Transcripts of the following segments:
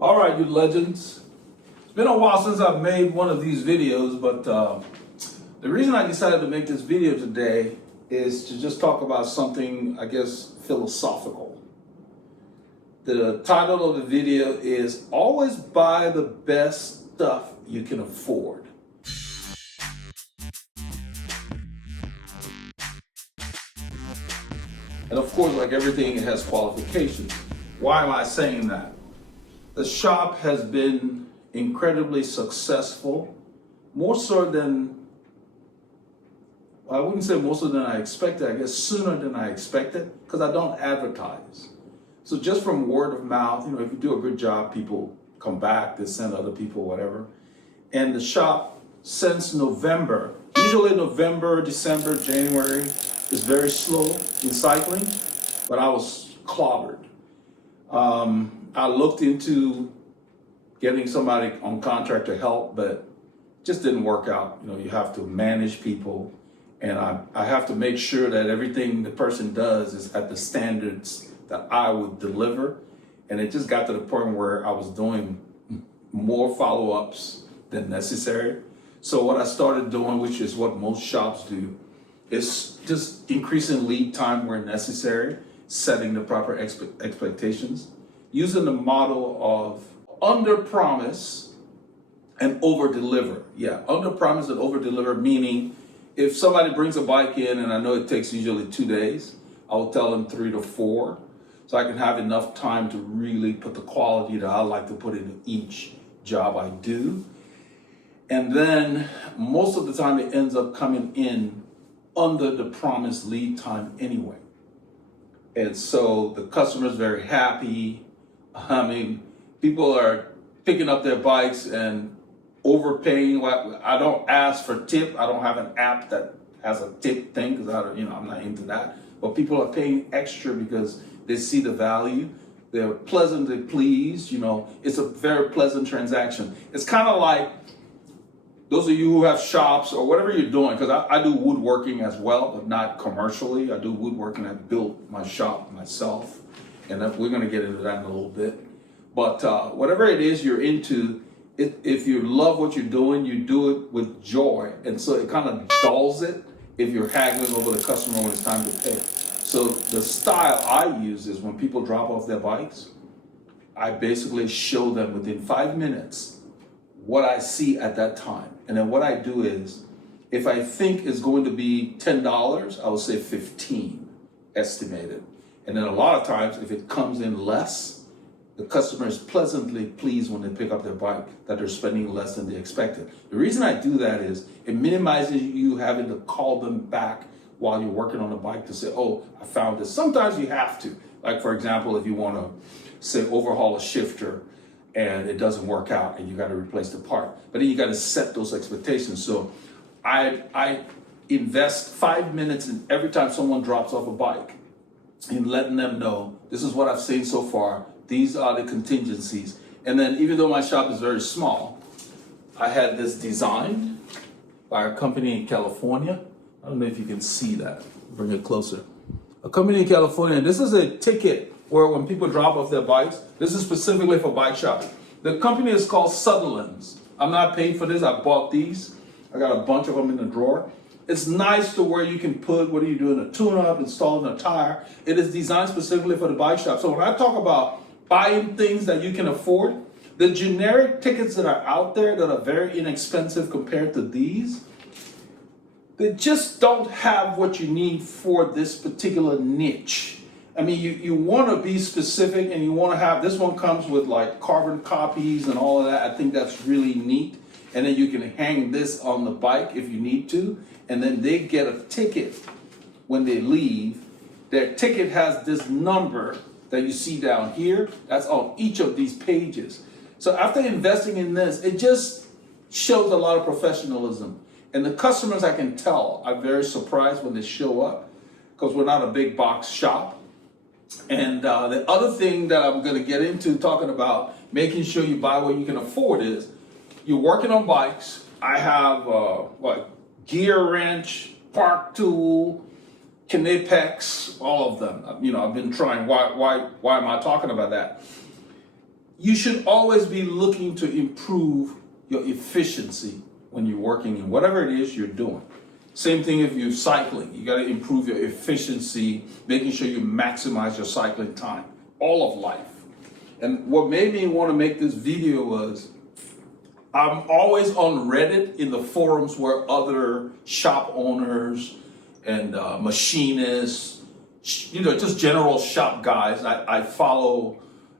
All right, you legends. It's been a while since I've made one of these videos, but the reason I decided to make this video today is to just talk about something, I guess, philosophical. The title of the video is Always Buy the Best Stuff You Can Afford. And of course, like everything, it has qualifications. Why am I saying that? The shop has been incredibly successful, more so than, I wouldn't say more so than I expected, I guess sooner than I expected, because I don't advertise. So just from word of mouth, if you do a good job, people come back, they send other people, whatever. And the shop, since November, usually November, December, January, is very slow in cycling, but I was clobbered. I looked into getting somebody on contract to help, but just didn't work out. You have to manage people, and I have to make sure that everything the person does is at the standards that I would deliver. And it just got to the point where I was doing more follow-ups than necessary. So what I started doing, which is what most shops do, is just increasing lead time where necessary, setting the proper expectations, using the model of underpromise and overdeliver. Yeah, underpromise and overdeliver, meaning if somebody brings a bike in, and I know it takes usually 2 days, I'll tell them 3 to 4, so I can have enough time to really put the quality that I like to put into each job I do. And then most of the time it ends up coming in under the promised lead time anyway. And so the customer's very happy. I mean, people are picking up their bikes and overpaying. I don't ask for tip. I don't have an app that has a tip thing because I'm not into that. But people are paying extra because they see the value. They're pleasantly pleased. It's a very pleasant transaction. It's kind of like those of you who have shops or whatever you're doing, because I do woodworking as well, but not commercially. I do woodworking. I built my shop myself, and we're going to get into that in a little bit. But whatever it is you're into, if you love what you're doing, you do it with joy. And so it kind of dulls it if you're haggling over the customer when it's time to pay. So the style I use is when people drop off their bikes, I basically show them within 5 minutes what I see at that time. And then what I do is, if I think it's going to be $10, I will say 15 estimated. And then a lot of times, if it comes in less, the customer is pleasantly pleased when they pick up their bike that they're spending less than they expected. The reason I do that is it minimizes you having to call them back while you're working on the bike to say, oh, I found this. Sometimes you have to. Like, for example, if you want to, say, overhaul a shifter and it doesn't work out and you got to replace the part. But then you got to set those expectations. So I invest 5 minutes in every time someone drops off a bike in letting them know, this is what I've seen so far. These are the contingencies. And then even though my shop is very small, I had this designed by a company in California. I don't know if you can see that. Bring it closer. A company in California, and this is a ticket where when people drop off their bikes, this is specifically for bike shopping. The company is called Sutherland's. I'm not paid for this. I bought these. I got a bunch of them in the drawer. It's nice to where you can put, what are you doing, a tune-up, installing a tire. It is designed specifically for the bike shop. So when I talk about buying things that you can afford, the generic tickets that are out there that are very inexpensive compared to these, they just don't have what you need for this particular niche. I mean, you want to be specific, and you want to have, this one comes with like carbon copies and all of that. I think that's really neat. And then you can hang this on the bike if you need to. And then they get a ticket when they leave. Their ticket has this number that you see down here. That's on each of these pages. So after investing in this, it just shows a lot of professionalism. And the customers, I can tell, are very surprised when they show up because we're not a big box shop. And the other thing that I'm going to get into talking about making sure you buy what you can afford is you're working on bikes. I have gear wrench, park tool, Knipex, all of them. I've been trying. Why am I talking about that? you should always be looking to improve your efficiency when you're working in whatever it is you're doing. Same thing if you're cycling. You got to improve your efficiency, making sure you maximize your cycling time, all of life. And what made me want to make this video was I'm always on Reddit in the forums where other shop owners and machinists, just general shop guys. I follow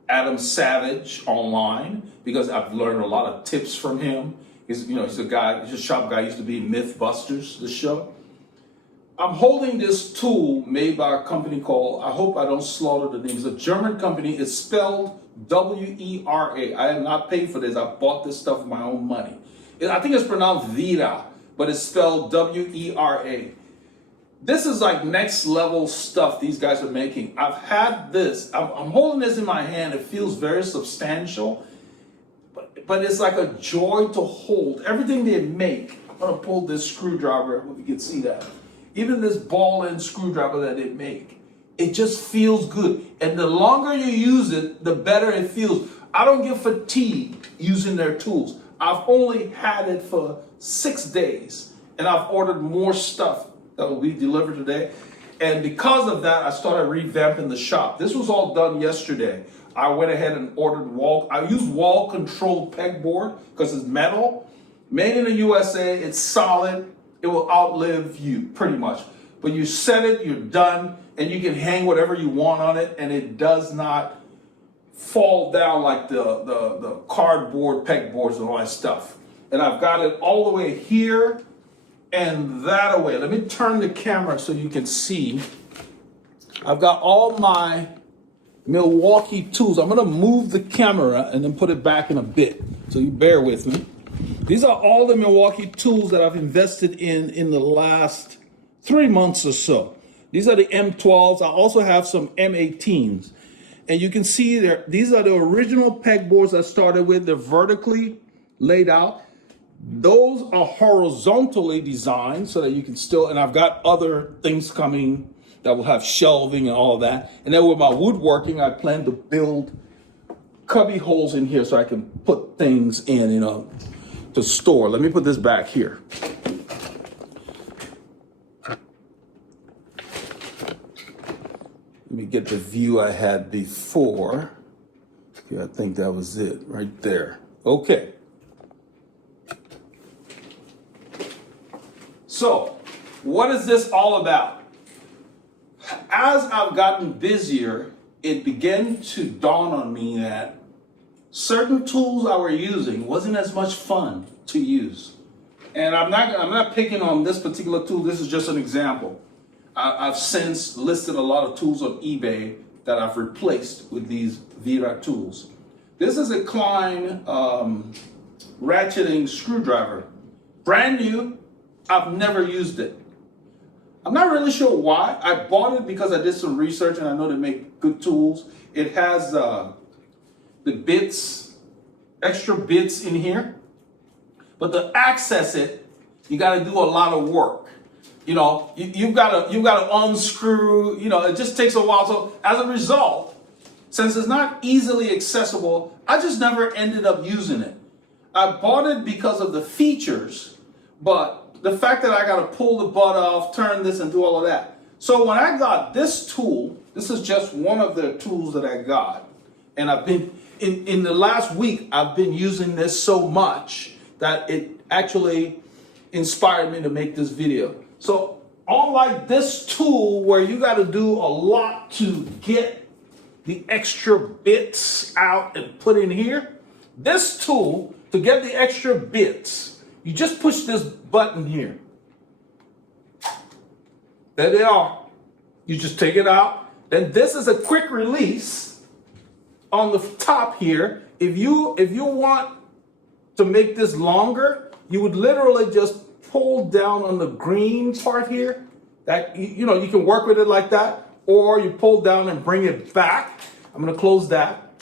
Adam Savage online because I've learned a lot of tips from him. He's a shop guy, used to be in Mythbusters, the show. I'm holding this tool made by a company called, I hope I don't slaughter the name, it's a German company. It's spelled W-E-R-A. I have not paid for this. I bought this stuff with my own money. I think it's pronounced Wera, but it's spelled W-E-R-A. This is like next level stuff these guys are making. I've had this. I'm holding this in my hand. It feels very substantial, but it's like a joy to hold. Everything they make, I'm gonna pull this screwdriver, if you can see that. Even this ball end screwdriver that they make, it just feels good. And the longer you use it, the better it feels. I don't get fatigued using their tools. I've only had it for 6 days, and I've ordered more stuff that will be delivered today. And because of that, I started revamping the shop. This was all done yesterday. I went ahead and ordered I used wall controlled pegboard because it's metal. Made in the USA, it's solid. It will outlive you pretty much. But you set it, you're done, and you can hang whatever you want on it, and it does not fall down like the cardboard pegboards and all that stuff. And I've got it all the way here and that away. Let me turn the camera so you can see. I've got all my Milwaukee tools. I'm gonna move the camera and then put it back in a bit, so you bear with me. These are all the Milwaukee tools that I've invested in the last 3 months or so. These are the M12s. I also have some M18s. And you can see there, these are the original pegboards I started with. They're vertically laid out. Those are horizontally designed so that you can still, and I've got other things coming that will have shelving and all of that. And then with my woodworking, I plan to build cubby holes in here so I can put things in, to store. Let me put this back here. Let me get the view I had before. Okay, I think that was it right there. Okay. So, what is this all about? As I've gotten busier, it began to dawn on me that certain tools I were using wasn't as much fun to use. And I'm not picking on this particular tool. This is just an example. I've since listed a lot of tools on eBay that I've replaced with these Wera tools. This is a Klein ratcheting screwdriver. Brand new. I've never used it. I'm not really sure why. I bought it because I did some research and I know they make good tools. It has the bits, extra bits in here. But to access it, you got to do a lot of work. You've got to unscrew. It just takes a while. So as a result, since it's not easily accessible, I just never ended up using it. I bought it because of the features, but the fact that I got to pull the butt off, turn this, and do all of that. So when I got this tool, this is just one of the tools that I got, and I've been in the last week, I've been using this so much that it actually inspired me to make this video. So unlike this tool where you got to do a lot to get the extra bits out and put in here, this tool, to get the extra bits, you just push this button here. There they are. You just take it out. Then this is a quick release on the top here. If you want to make this longer, you would literally just pull down on the green part here. That you can work with it like that, or you pull down and bring it back. I'm going to close that.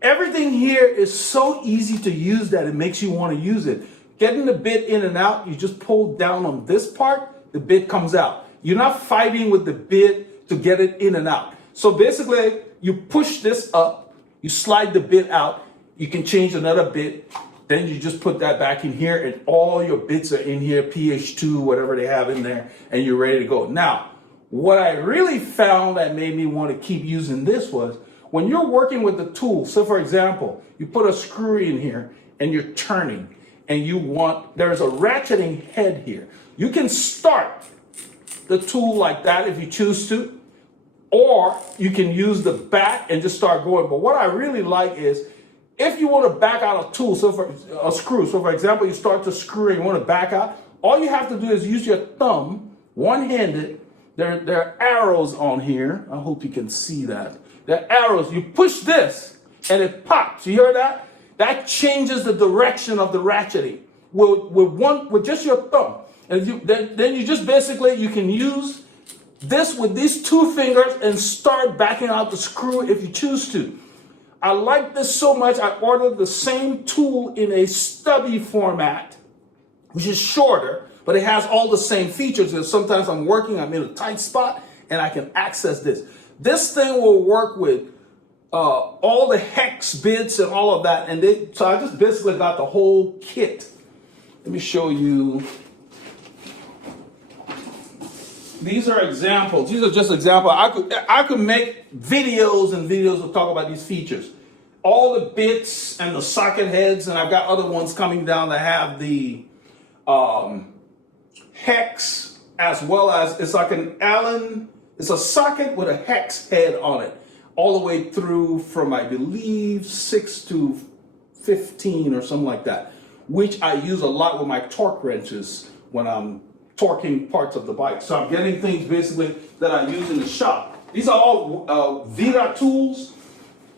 Everything here is so easy to use that it makes you want to use it. Getting the bit in and out, you just pull down on this part, the bit comes out. You're not fighting with the bit to get it in and out. So basically, you push this up, You slide the bit out, you can change another bit, then you just put that back in here and all your bits are in here, PH2, whatever they have in there, and you're ready to go. Now, what I really found that made me want to keep using this was when you're working with the tool. So for example, you put a screw in here and you're turning and there's a ratcheting head here. You can start the tool like that if you choose to, or you can use the back and just start going. But what I really like is if you want to back out a tool, so for a screw, so for example, you start to screw and you want to back out, all you have to do is use your thumb, one-handed. There are arrows on here. I hope you can see that. There are arrows. You push this and it pops. You hear that? That changes the direction of the ratcheting with just your thumb. And then you just basically, you can use this with these two fingers and start backing out the screw if you choose to. I like this so much, I ordered the same tool in a stubby format, which is shorter, but it has all the same features. And sometimes I'm in a tight spot and I can access this. This thing will work with all the hex bits and all of that. And so I just basically got the whole kit. Let me show you. These are examples. These are just examples. I could make videos and videos to talk about these features. All the bits and the socket heads, and I've got other ones coming down that have the hex, as well as it's like an Allen. It's a socket with a hex head on it, all the way through from, I believe, 6 to 15 or something like that, which I use a lot with my torque wrenches when I'm torquing parts of the bike. So I'm getting things basically that I use in the shop. These are all Wera tools.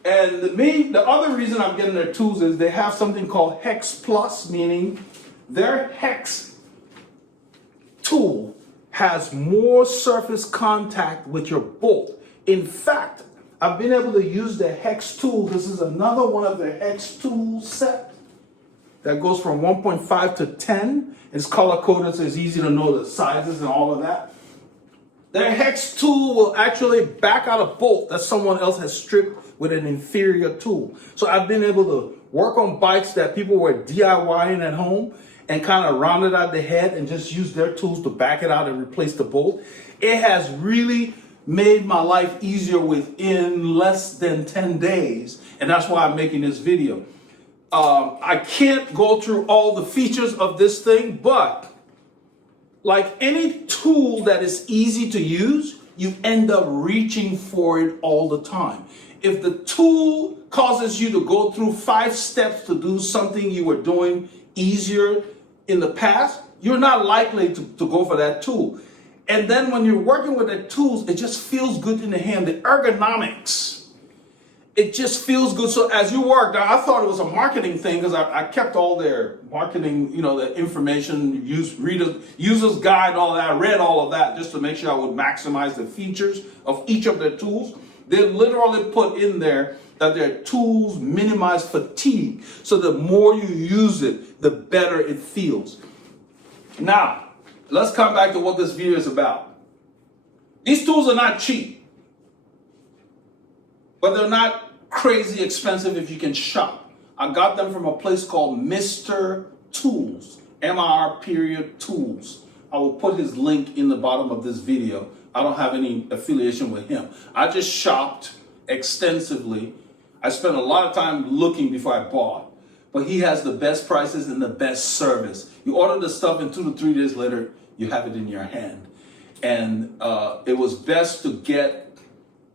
And the other reason I'm getting their tools is they have something called Hex-Plus, meaning their hex tool has more surface contact with your bolt. In fact, I've been able to use the hex tool. This is another one of the hex tool set that goes from 1.5 to 10. It's color-coded, so it's easy to know the sizes and all of that. Their hex tool will actually back out a bolt that someone else has stripped with an inferior tool. So I've been able to work on bikes that people were DIYing at home and kind of rounded out the head and just use their tools to back it out and replace the bolt. It has really made my life easier within less than 10 days, and that's why I'm making this video. I can't go through all the features of this thing, but like any tool that is easy to use, you end up reaching for it all the time. If the tool causes you to go through 5 steps to do something you were doing easier in the past, you're not likely to go for that tool. And then when you're working with the tools, it just feels good in the hand. The ergonomics, it just feels good. So as you work, now I thought it was a marketing thing because I kept all their marketing, the information, user's guide, and all that. I read all of that just to make sure I would maximize the features of each of their tools. They literally put in there that their tools minimize fatigue. So the more you use it, the better it feels. Now, let's come back to what this video is about. These tools are not cheap, but they're not crazy expensive if you can shop. I got them from a place called Mr. Tools, Tools. I will put his link in the bottom of this video. I don't have any affiliation with him. I just shopped extensively. I spent a lot of time looking before I bought. But he has the best prices and the best service. You order the stuff and 2 to 3 days later, you have it in your hand. And it was best to get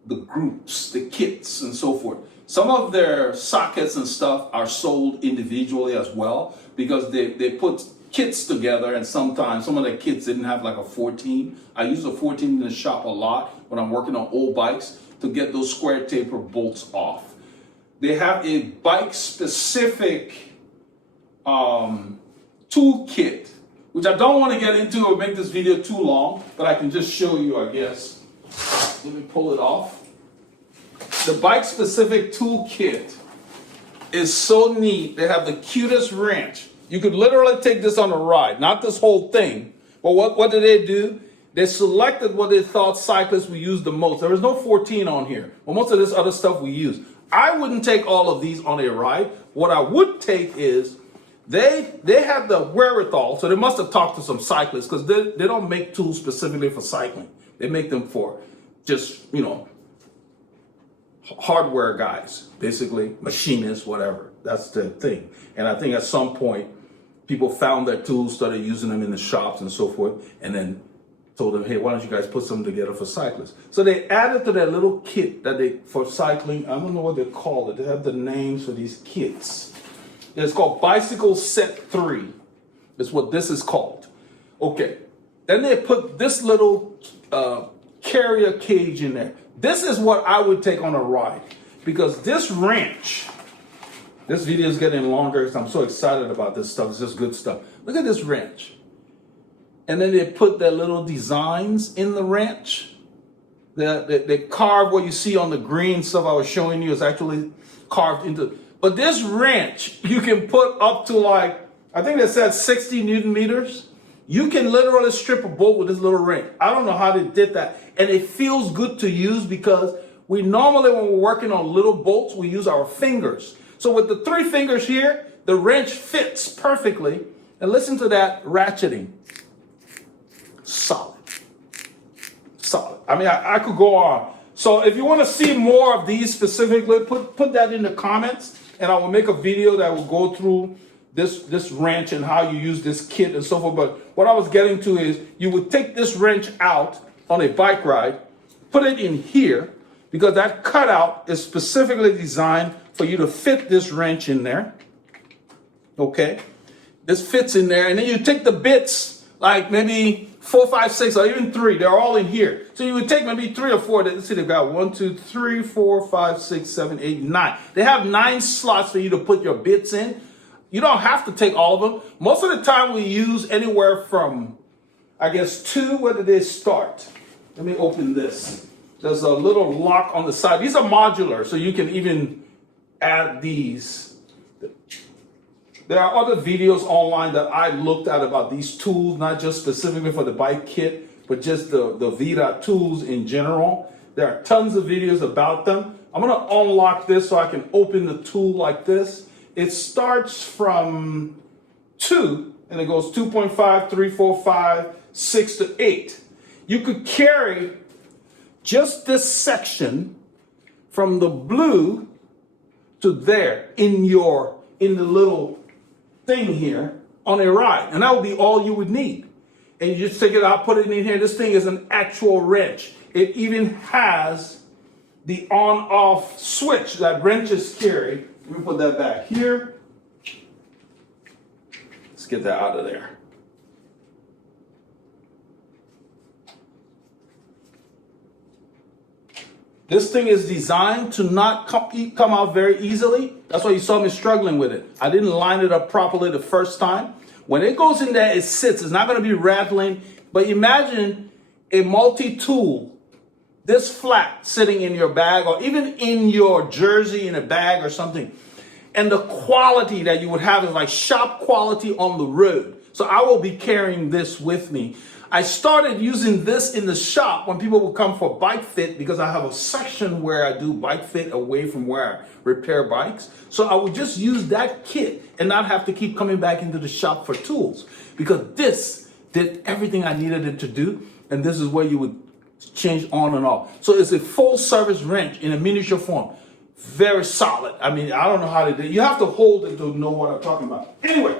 the groups, the kits, and so forth. Some of their sockets and stuff are sold individually as well because they put kits together, and sometimes some of the kits didn't have like a 14. I use a 14 in the shop a lot when I'm working on old bikes to get those square taper bolts off. They have a bike-specific toolkit, which I don't want to get into or make this video too long, but I can just show you, I guess. Let me pull it off. The bike-specific toolkit is so neat. They have the cutest wrench. You could literally take this on a ride, not this whole thing. But what did they do? They selected what they thought cyclists would use the most. There was no 14 on here. Well, most of this other stuff we use. I wouldn't take all of these on a ride. What I would take is they have the wherewithal, so they must have talked to some cyclists, because they don't make tools specifically for cycling. They make them for just, you know, hardware guys, basically, machinists, whatever. That's the thing. And I think at some point, people found their tools, started using them in the shops and so forth, and then told them, hey, why don't you guys put something together for cyclists? So they added to that little kit that they, for cycling, I don't know what they call it. They have the names for these kits. It's called Bicycle Set 3. That's what this is called. Okay. Then they put this little carrier cage in there. This is what I would take on a ride, because this wrench, this video is getting longer because I'm so excited about this stuff. It's just good stuff. Look at this wrench. And then they put their little designs in the wrench. They carve what you see on the green stuff I was showing you is actually carved into. But this wrench, you can put up to like, I think they said 60 Newton meters. You can literally strip a bolt with this little wrench. I don't know how they did that. And it feels good to use, because we normally, when we're working on little bolts, we use our fingers. So with the 3 fingers here, the wrench fits perfectly. And listen to that ratcheting. Solid. Solid. I mean, I could go on. So if you want to see more of these specifically, put that in the comments, and I will make a video that will go through this wrench and how you use this kit and so forth. But what I was getting to is, you would take this wrench out on a bike ride, put it in here, because that cutout is specifically designed for you to fit this wrench in there. Okay? This fits in there, and then you take the bits, like maybe 4, 5, 6, or even 3. They're all in here. So you would take maybe 3 or 4. Let's see, they've got 1, 2, 3, 4, 5, 6, 7, 8, 9. They have 9 slots for you to put your bits in. You don't have to take all of them. Most of the time we use anywhere from, I guess, 2. Where did they start? Let me open this. There's a little lock on the side. These are modular, so you can even add these. There are other videos online that I looked at about these tools, not just specifically for the bike kit, but just the Wera tools in general. There are tons of videos about them. I'm going to unlock this so I can open the tool like this. It starts from 2, and it goes 2.5, 3, 4, 5, 6 to 8. You could carry just this section from the blue to there in the little thing here on a ride, and that would be all you would need. And you just take it out, put it in here. This thing is an actual wrench. It even has the on-off switch that wrenches carry. Let me put that back here. Let's get that out of there. This thing is designed to not come out very easily. That's why you saw me struggling with it. I didn't line it up properly the first time. When it goes in there, it sits. It's not going to be rattling. But imagine a multi-tool this flat sitting in your bag, or even in your jersey in a bag or something. And the quality that you would have is like shop quality on the road. So I will be carrying this with me. I started using this in the shop when people would come for bike fit, because I have a section where I do bike fit away from where I repair bikes. So I would just use that kit and not have to keep coming back into the shop for tools, because this did everything I needed it to do. And this is where you would change on and off. So it's a full service wrench in a miniature form. Very solid. I mean, I don't know how to do it. You have to hold it to know what I'm talking about. Anyway,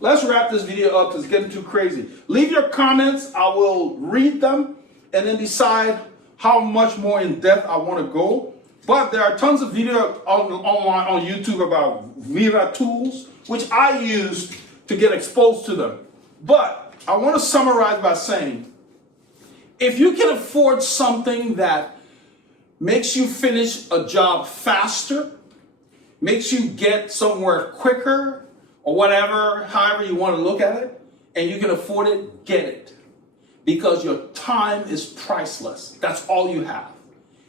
let's wrap this video up because it's getting too crazy. Leave your comments. I will read them and then decide how much more in depth I want to go. But there are tons of videos online on YouTube about Wera tools, which I use to get exposed to them. But I want to summarize by saying, if you can afford something that makes you finish a job faster, makes you get somewhere quicker, or whatever, however you want to look at it, and you can afford it, get it. Because your time is priceless. That's all you have.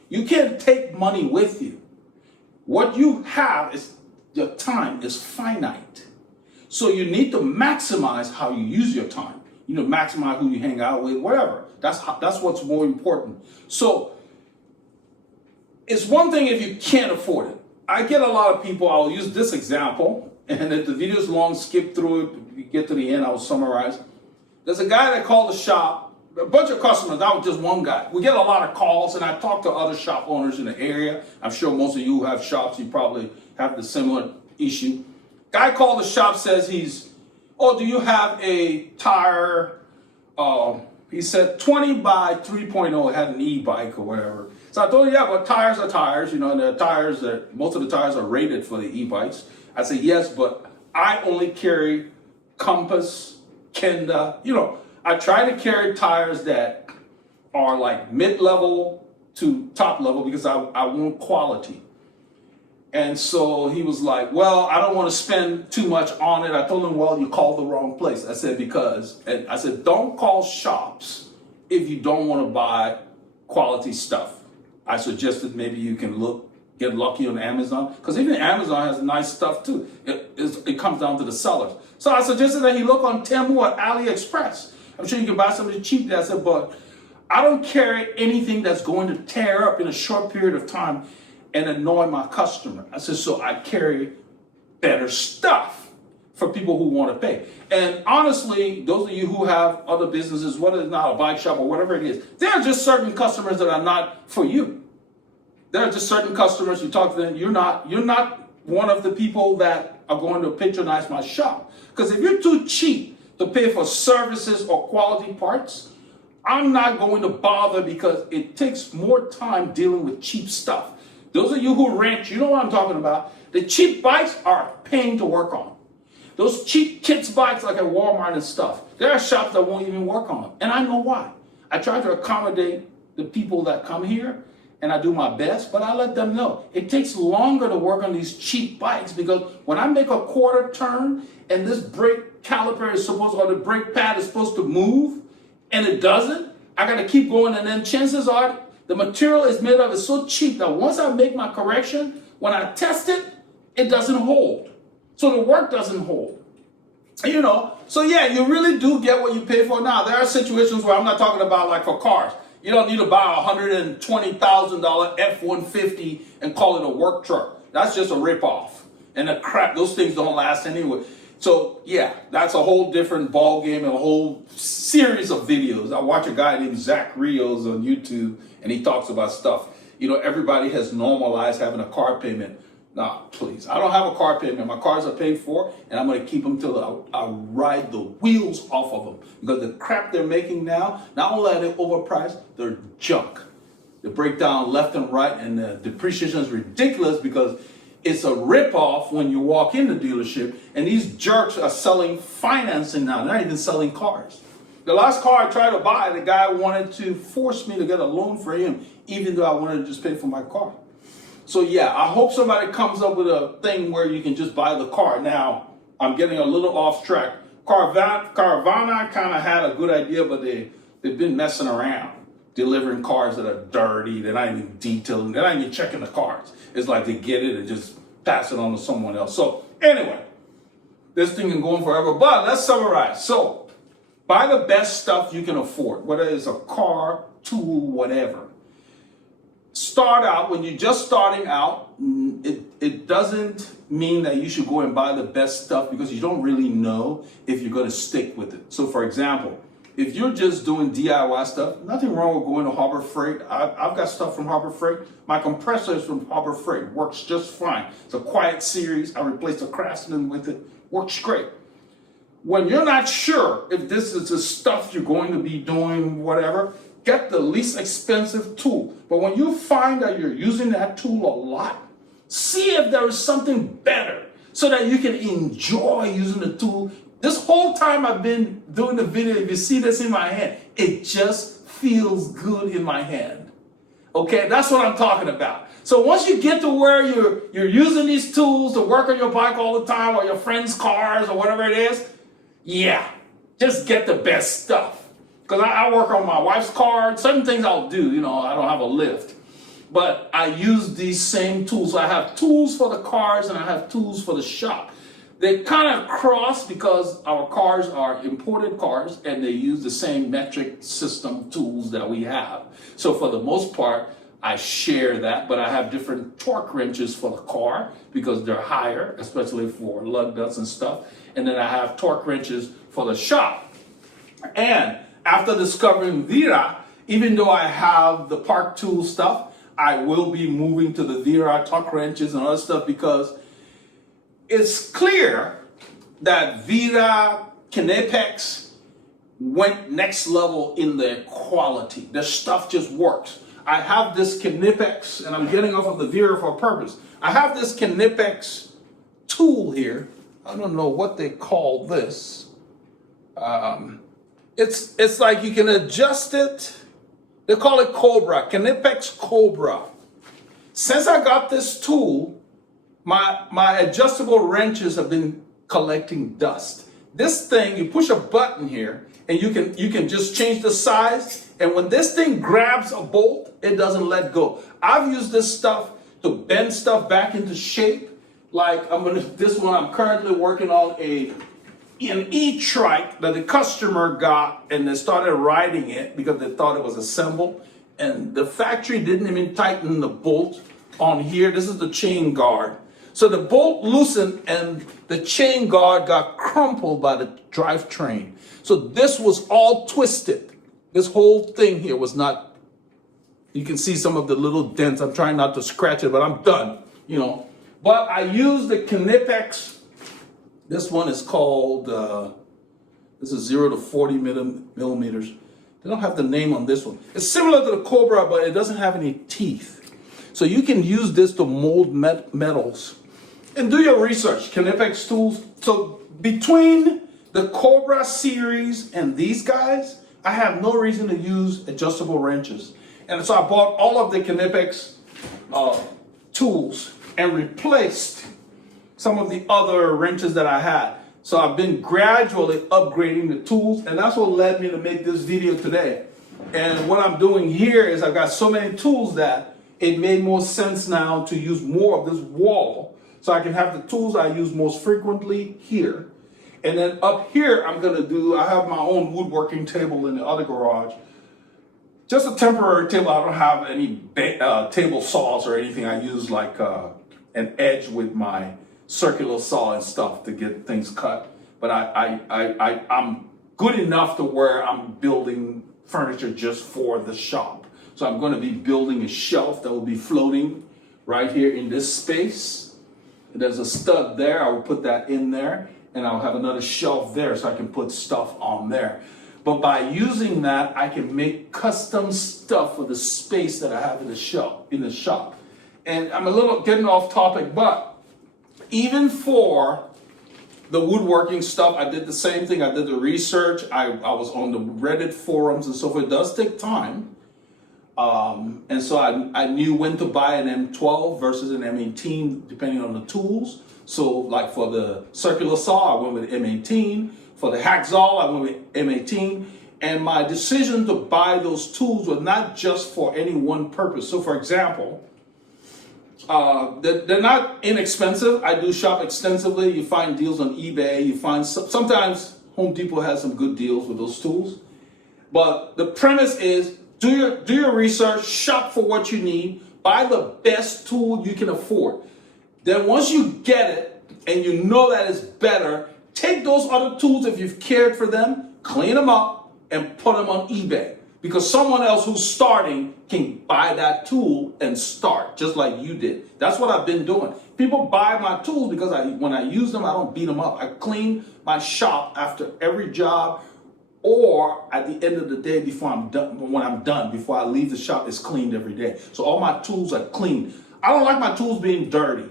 You can't take money with you. What you have is, your time is finite. So you need to maximize how you use your time. You know, maximize who you hang out with, whatever. That's what's more important. So it's one thing if you can't afford it. I get a lot of people, I'll use this example, and if the video is long, skip through it, you get to the end, I'll summarize. There's a guy that called the shop, a bunch of customers, that was just one guy. We get a lot of calls, and I talk to other shop owners in the area. I'm sure most of you who have shops, you probably have the similar issue. Guy called the shop, says do you have a tire, he said 20 by 3.0, it had an e-bike or whatever. So I told him, yeah, but tires are tires, and the tires most of the tires are rated for the e-bikes. I said, yes, but I only carry Compass, Kenda, I try to carry tires that are like mid-level to top level because I want quality. And so he was like, well, I don't want to spend too much on it. I told him, well, you called the wrong place. I said, and I said, don't call shops if you don't want to buy quality stuff. I suggested maybe you can get lucky on Amazon, because even Amazon has nice stuff too. It comes down to the sellers. So I suggested that he look on Temu or AliExpress. I'm sure you can buy something cheap there. I said, but I don't carry anything that's going to tear up in a short period of time and annoy my customer. I said, so I carry better stuff for people who want to pay. And honestly, those of you who have other businesses, whether it's not a bike shop or whatever it is, there are just certain customers that are not for you. There are just certain customers, you talk to them, you're not one of the people that are going to patronize my shop. Because if you're too cheap to pay for services or quality parts, I'm not going to bother, because it takes more time dealing with cheap stuff. Those of you who rent, you know what I'm talking about. The cheap bikes are a pain to work on. Those cheap kids bikes like at Walmart and stuff, there are shops that won't even work on them. And I know why. I try to accommodate the people that come here, and I do my best, but I let them know it takes longer to work on these cheap bikes, because when I make a quarter turn and this brake caliper is or the brake pad is supposed to move and it doesn't, I got to keep going, and then chances are the material is made of is so cheap that once I make my correction, when I test it, it doesn't hold. So the work doesn't hold. So yeah, you really do get what you pay for. Now, there are situations where I'm not talking about like for cars. You don't need to buy a $120,000 F-150 and call it a work truck. That's just a ripoff. And the crap, those things don't last anyway. So yeah, that's a whole different ball game and a whole series of videos. I watch a guy named Zach Rios on YouTube, and he talks about stuff. Everybody has normalized having a car payment. Nah, please. I don't have a car payment. My cars are paid for, and I'm going to keep them till I ride the wheels off of them. Because the crap they're making now, not only are they overpriced, they're junk. They break down left and right, and the depreciation is ridiculous because it's a ripoff when you walk in the dealership, and these jerks are selling financing now. They're not even selling cars. The last car I tried to buy, the guy wanted to force me to get a loan for him, even though I wanted to just pay for my car. So yeah, I hope somebody comes up with a thing where you can just buy the car. Now, I'm getting a little off track. Carvana kind of had a good idea, but they've been messing around, delivering cars that are dirty. They're not even detailing. They're not even checking the cars. It's like they get it and just pass it on to someone else. So anyway, this thing can go on forever, but let's summarize. So buy the best stuff you can afford, whether it's a car, tool, whatever. Start out, when you're just starting out, it doesn't mean that you should go and buy the best stuff, because you don't really know if you're going to stick with it. So for example, if you're just doing DIY stuff, nothing wrong with going to Harbor Freight. I've got stuff from Harbor Freight. My compressor is from Harbor Freight. Works just fine. It's a quiet series. I replaced a Craftsman with it. Works great. When you're not sure if this is the stuff you're going to be doing, whatever, get the least expensive tool. But when you find that you're using that tool a lot, see if there is something better so that you can enjoy using the tool. This whole time I've been doing the video, if you see this in my hand, it just feels good in my hand. Okay, that's what I'm talking about. So once you get to where you're using these tools to work on your bike all the time, or your friends' cars, or whatever it is, yeah, just get the best stuff. Because I work on my wife's car. Certain things I'll do, I don't have a lift. But I use these same tools. I have tools for the cars and I have tools for the shop. They kind of cross because our cars are imported cars and they use the same metric system tools that we have. So for the most part, I share that, but I have different torque wrenches for the car because they're higher, especially for lug nuts and stuff. And then I have torque wrenches for the shop. And after discovering Wera, even though I have the Park Tool stuff, I will be moving to the Wera torque wrenches and other stuff because it's clear that Wera, Knipex went next level in their quality. Their stuff just works. I have this Knipex, and I'm getting off of the Wera for a purpose. I have this Knipex tool here. I don't know what they call this. It's like you can adjust it. They call it Cobra, Knipex Cobra. Since I got this tool, my adjustable wrenches have been collecting dust. This thing, you push a button here, and you can just change the size. And when this thing grabs a bolt, it doesn't let go. I've used this stuff to bend stuff back into shape. Like this one, I'm currently working on an e-trike that the customer got, and they started riding it because they thought it was assembled. And the factory didn't even tighten the bolt on here. This is the chain guard. So the bolt loosened and the chain guard got crumpled by the drivetrain. So this was all twisted. This whole thing here was not, you can see some of the little dents. I'm trying not to scratch it, but I'm done, you know. But I use the Knipex. This one is called, this is 0 to 40 millimeters. They don't have the name on this one. It's similar to the Cobra, but it doesn't have any teeth. So you can use this to mold metals. And do your research, Knipex tools. So between the Cobra series and these guys, I have no reason to use adjustable wrenches. And so I bought all of the Knipex tools and replaced some of the other wrenches that I had. So I've been gradually upgrading the tools, and that's what led me to make this video today. And what I'm doing here is I've got so many tools that it made more sense now to use more of this wall. So I can have the tools I use most frequently here. And then up here, I have my own woodworking table in the other garage. Just a temporary table. I don't have any table saws or anything. I use like an edge with my circular saw and stuff to get things cut. But I'm good enough to where I'm building furniture just for the shop. So I'm going to be building a shelf that will be floating right here in this space. There's a stud there. I will put that in there, and I'll have another shelf there so I can put stuff on there. But by using that, I can make custom stuff for the space that I have in the shop. And I'm a little getting off topic, but even for the woodworking stuff, I did the same thing. I did the research. I was on the Reddit forums and so forth. It does take time. And so I knew when to buy an M12 versus an M18, depending on the tools. So like for the circular saw, I went with M18. For the hacksaw, I went with M18. And my decision to buy those tools was not just for any one purpose. So for example, they're not inexpensive. I do shop extensively. You find deals on eBay. You find sometimes Home Depot has some good deals with those tools. But the premise is do your research, shop for what you need, buy the best tool you can afford. Then once you get it and you know that it's better, take those other tools if you've cared for them, clean them up, and put them on eBay. Because someone else who's starting can buy that tool and start, just like you did. That's what I've been doing. People buy my tools because when I use them, I don't beat them up. I clean my shop after every job, or at the end of the day before I'm done. When I'm done, before I leave the shop, it's cleaned every day. So all my tools are clean. I don't like my tools being dirty.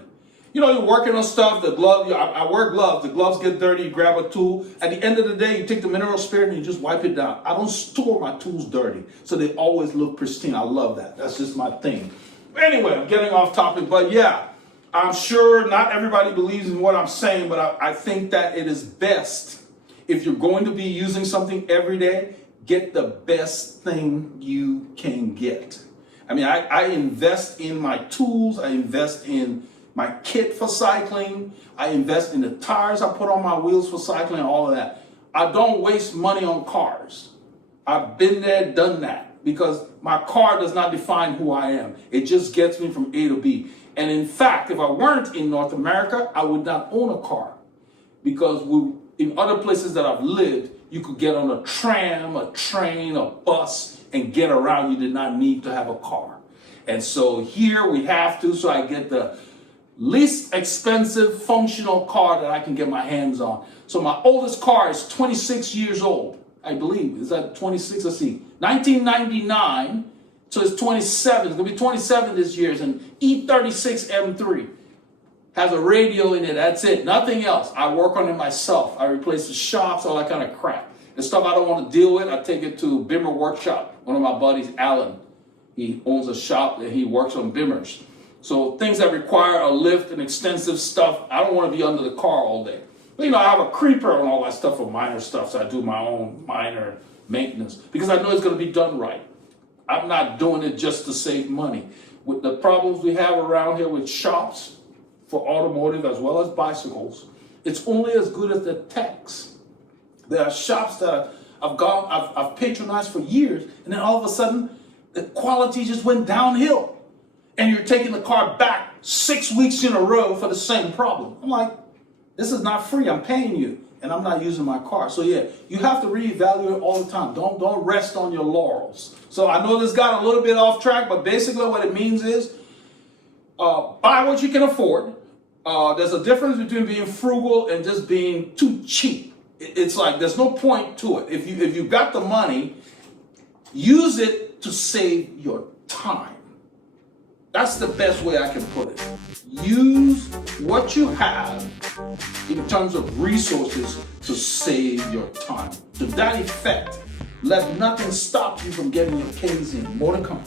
You know, you're working on stuff, the glove, I wear gloves, the gloves get dirty, you grab a tool. At the end of the day, you take the mineral spirit and you just wipe it down. I don't store my tools dirty, so they always look pristine. I love that. That's just my thing. Anyway, I'm getting off topic, but yeah, I'm sure not everybody believes in what I'm saying, but I think that it is best, if you're going to be using something every day, get the best thing you can get. I mean, I invest in my tools, I invest in my kit for cycling, I invest in the tires I put on my wheels for cycling, all of that. I don't waste money on cars. I've been there, done that. because my car does not define who I am. It just gets me from A to B. And in fact, if I weren't in North America, I would not own a car, because in other places that I've lived, you could get on a tram, a train, a bus, and get around. You did not need to have a car. And so here we have to, so I get the least expensive functional car that I can get my hands on. So my oldest car is 26 years old, I believe. Is that 26? Let's see. 1999, so it's 27. It's going to be 27 this year. It's an E36 M3. Has a radio in it, that's it, nothing else. I work on it myself. I replace the shocks, all that kind of crap. The stuff I don't want to deal with, I take it to Bimmer Workshop. One of my buddies, Alan, he owns a shop and he works on Bimmers. So things that require a lift and extensive stuff, I don't want to be under the car all day. But, you know, I have a creeper and all that stuff for minor stuff, so I do my own minor maintenance because I know it's going to be done right. I'm not doing it just to save money. With the problems we have around here with shops for automotive as well as bicycles, it's only as good as the techs. There are shops that I've patronized for years, and then all of a sudden, the quality just went downhill. And you're taking the car back 6 weeks in a row for the same problem. I'm like, this is not free. I'm paying you, and I'm not using my car. So yeah, you have to reevaluate all the time. Don't rest on your laurels. So I know this got a little bit off track, but basically what it means is buy what you can afford. There's a difference between being frugal and just being too cheap. It's like there's no point to it. If you've got the money, use it to save your time. That's the best way I can put it. Use what you have in terms of resources to save your time. To that effect, let nothing stop you from getting your K's in. More to come.